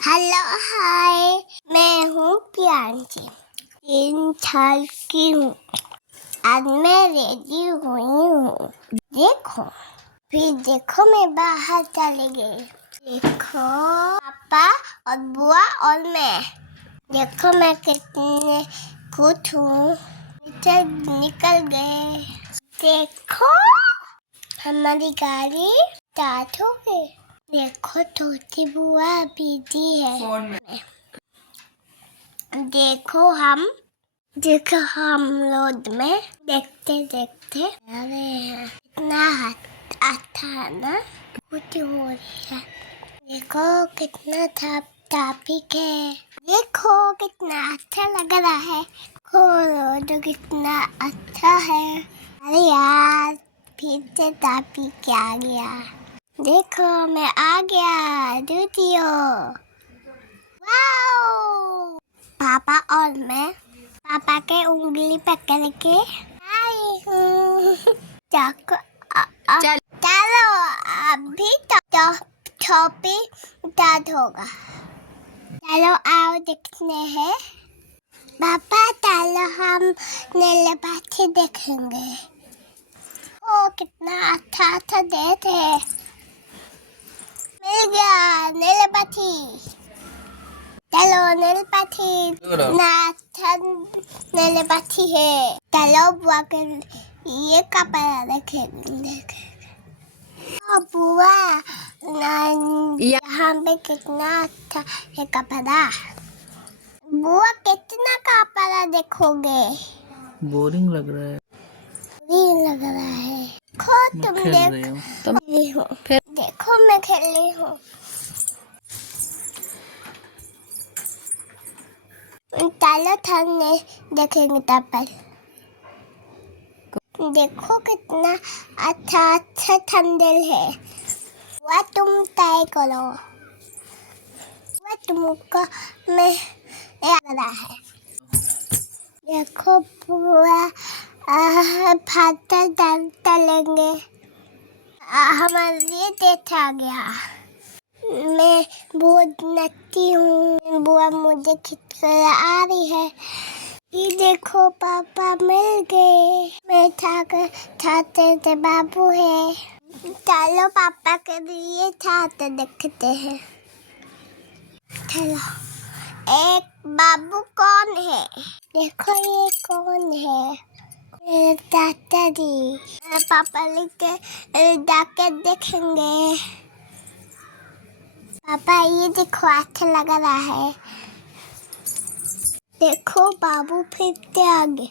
Hello hi, मैं हूँ प्रियांशी, 3 साल की हूँ। आज मैं रेडी हुई हूँ। देखो मैं बाहर चली गई। देखो पापा और बुआ और मैं। देखो मैं कितने खुश हूँ। टीचर निकल गए। देखो हमारी गाड़ी स्टार्ट हो गई। देखो छोटी बुआ बिजी है फोन में। देखो हम रोड में देखते आ रहे हैं। इतना अच्छा है ना, कुछ हो रही है। देखो कितना ट्रैफिक है। देखो कितना अच्छा लग रहा है। रोड कितना अच्छा है। अरे यार फिर से ट्रैफिक आ गया। देखो मैं आ गया दीदियो। वाओ! पापा और मैं पापा के उंगली पकड़ के आई हूँ। चलो अभी तो शॉपिंग स्टार्ट होगा। चलो आओ देखते हैं। पापा चलो हम नीलपाठी देखेंगे। ओ कितना अच्छा देश है। मिल गया नीलपाठी। चलो नीलपाठी नीलपाठी है। चलो बुआ के ये कपड़ा देखेंगे। बुआ यहाँ पे कितना अच्छा है कपड़ा। बुआ कितना कपड़ा देखोगे? बोरिंग लग रहा है। तुम देखो देखो मैं खेल रही हूँ। चलो ठंडे देखेंगे तब पर। देखो कितना अच्छा ठंडल है। वह तुम तय करो। वह तुमको मैं लग रहा है। देखो पूरा फाटा डालेंगे। हमारे लिए डेट आ गया। मैं बहुत नच्ची हूँ। बुआ मुझे खींचकर आ रही है। ये देखो पापा मिल गए। मैं छाते से बाबू है। चलो पापा के लिए छाते देखते हैं। चलो एक बाबू कौन है? देखो ये कौन है? मेरे चाचा जी। पापा लेके जाके देखेंगे। पापा ये देखो अच्छा लग रहा है। देखो बाबू फिर से आगे।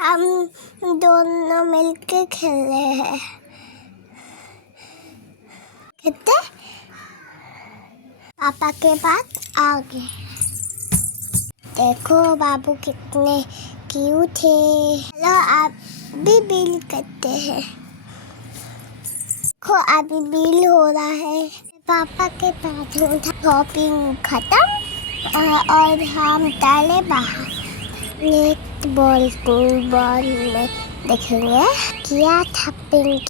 हम दोनों मिलके खेल रहे हैं। कितने पापा के पास आगे। देखो बाबू कितने क्यूट है। चलो आप भी बिल करते हैं। देखो अभी बिल हो रहा है। पापा के पास शॉपिंग खत्म और हम डाले बाहर। नेट बॉल में देखेंगे क्या शॉपिंग